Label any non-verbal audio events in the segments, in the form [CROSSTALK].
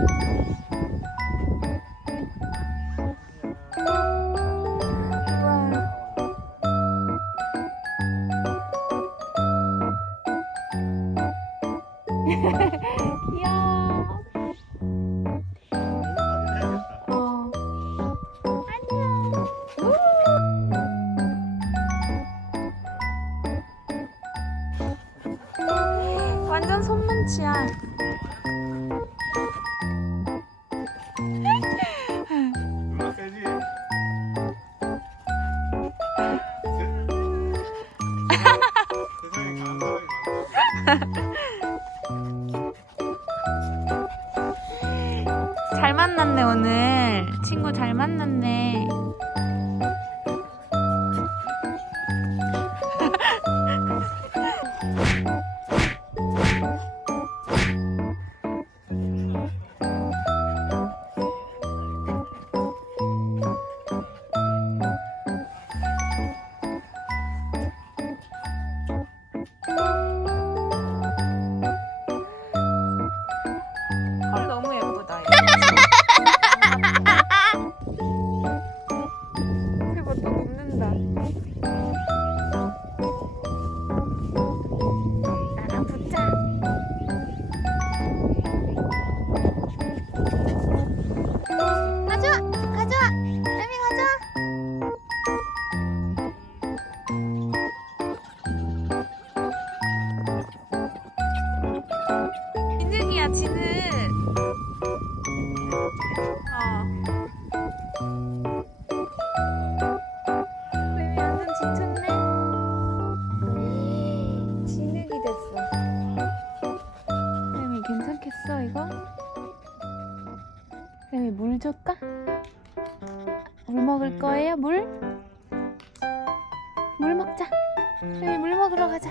어. 우! 완전 손뭉치야. 만났네 오늘. 친구 잘 만났네. 헐 너무 됐어. 뱀이 괜찮겠어 이거? 뱀이 물 줄까? 물 먹을 거예요? 물? 물 먹자. 뱀이 물 먹으러 가자.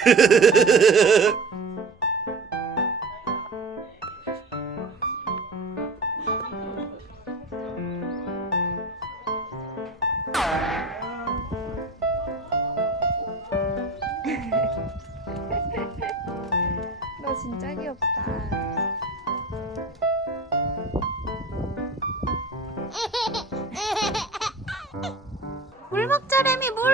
[LAUGHS] 너 진짜 귀엽다. 물 먹자 레미 물. 물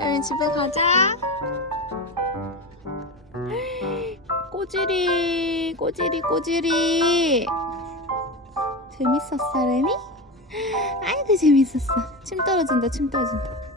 레미 집에 가자. 꼬지리 꼬지리 꼬지리 재밌었어 레미? 아이고 재밌었어 침 떨어진다 침 떨어진다